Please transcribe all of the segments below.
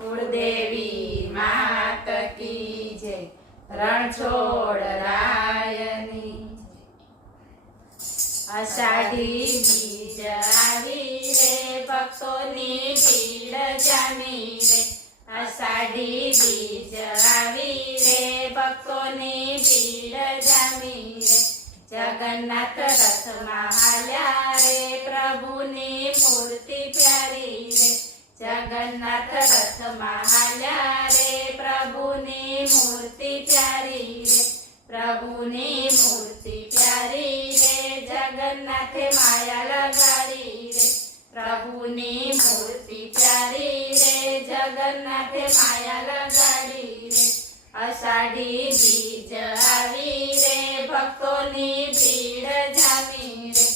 કુળદેવી માત કી જય, રણછોડ રાયની. અષાઢી બીજ આવી રે, ભક્તોની ભીડ જામી રે. અષાઢી બીજ આવી રે, ભક્તોની ભીડ જામી રે. જગન્નાથ રથમાં હાલ્યા રે, પ્રભુની મૂર્તિ પ્યારી રે. જગન્નાથ રથમાં હાલ્યા રે, પ્રભુની મૂર્તિ પ્યારી રે. પ્રભુની મૂર્તિ પ્યારી રે, જગન્નાથે માયા લગાડી રે. પ્રભુની મૂર્તિ પ્યારી રે, જગન્નાથે માયા લગાડી રે. અષાઢી બીજ આવી રે, ભક્તોની ભીડ જામી રે.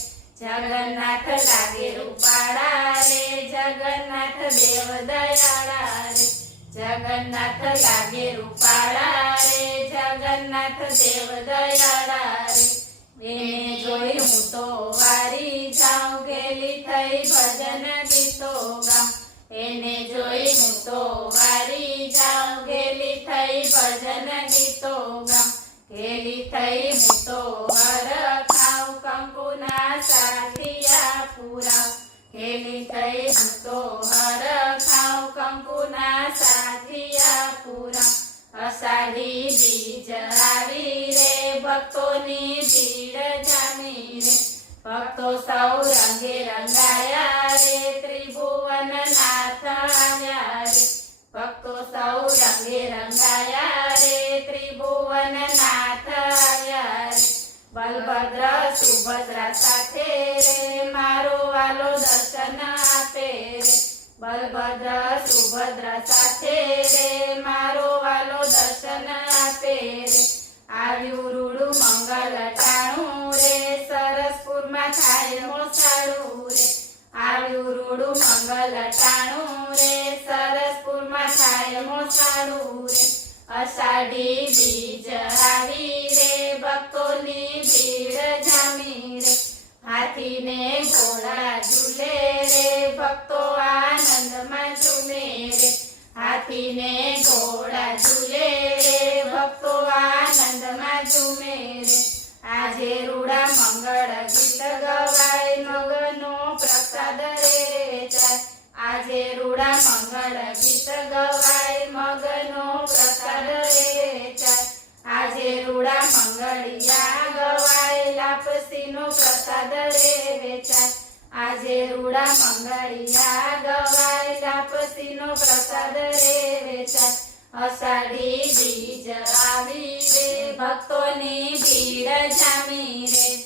જગન્નાથ લાગે રૂપાળા રે, જગન્નાથ દેવ દયાળા રે. જગન્નાથ લાગે રૂપાળા રે, જગન્નાથ દેવ દયાળા રે. એને જોઈ હું તો વારી જાઉં, ગેલી થઈ ભજન ગીતો ગાઉં. એને જોઈ હું તો વારી જાઉં, ગેલી થઈ ભજન ગીતો ગાઉં. ગેલી થઈ હું તો હર ખાઉં, કંકુના સાથિયા પુરાવ. ગેલી થઈ હું તો હર ખાઉં, કંકુના સાથિયા પુરાવ. અષાઢી બીજ આવી રે, ભક્તોની ભીડ જામી રે. ભક્તો સૌ રંગે રંગાયા રે, ત્રિભુવન નાથ આવ્યા રે. ભક્તો સૌ રંગે રંગાયા રે, ત્રિભુવન નાથ આવ્યા રે. બલભદ્ર સુભદ્રા સાથે રે, મારો વાલો દર્શન આપે રે. બલભદ્ર સુભદ્રા સાથે રે, મારો વાલો દર્શન આપે રે. આવ્યું રૂડું મંગલ ટાણું રે, સરસપુરમાં થાય મોસાળું રે. આવ્યું રૂડું મંગલ ટાણું રે, સરસપુરમાં થાય મોસાળું રે. અષાઢી બીજ આવી રે, ભક્તોની ભીડ જામી રે. હાથીને ઘોડા ઝૂલે રે, ભક્તો આનંદમાં ઝૂમે રે. હાથીને ઘોડા ઝૂલે રે, ભક્તો આનંદમાં ઝૂમે રે. આજે રૂડા મંગળ ગીત ગવાય, મગનો પ્રસાદ રે વેચાય. આજે રૂડા મંગળ ગીત ગવાય, મગનો પ્રસાદ રે વેચાય. આજે રૂડા મંગળિયા ગવાય, લાપસીનો પ્રસાદ રે વેચાય. આજે રૂડા મંગળિયા ગવાય, લાપસીનો પ્રસાદ રે વેચાય. અષાઢી બીજ આવી રે, ભક્તોની ભીડ જામી રે.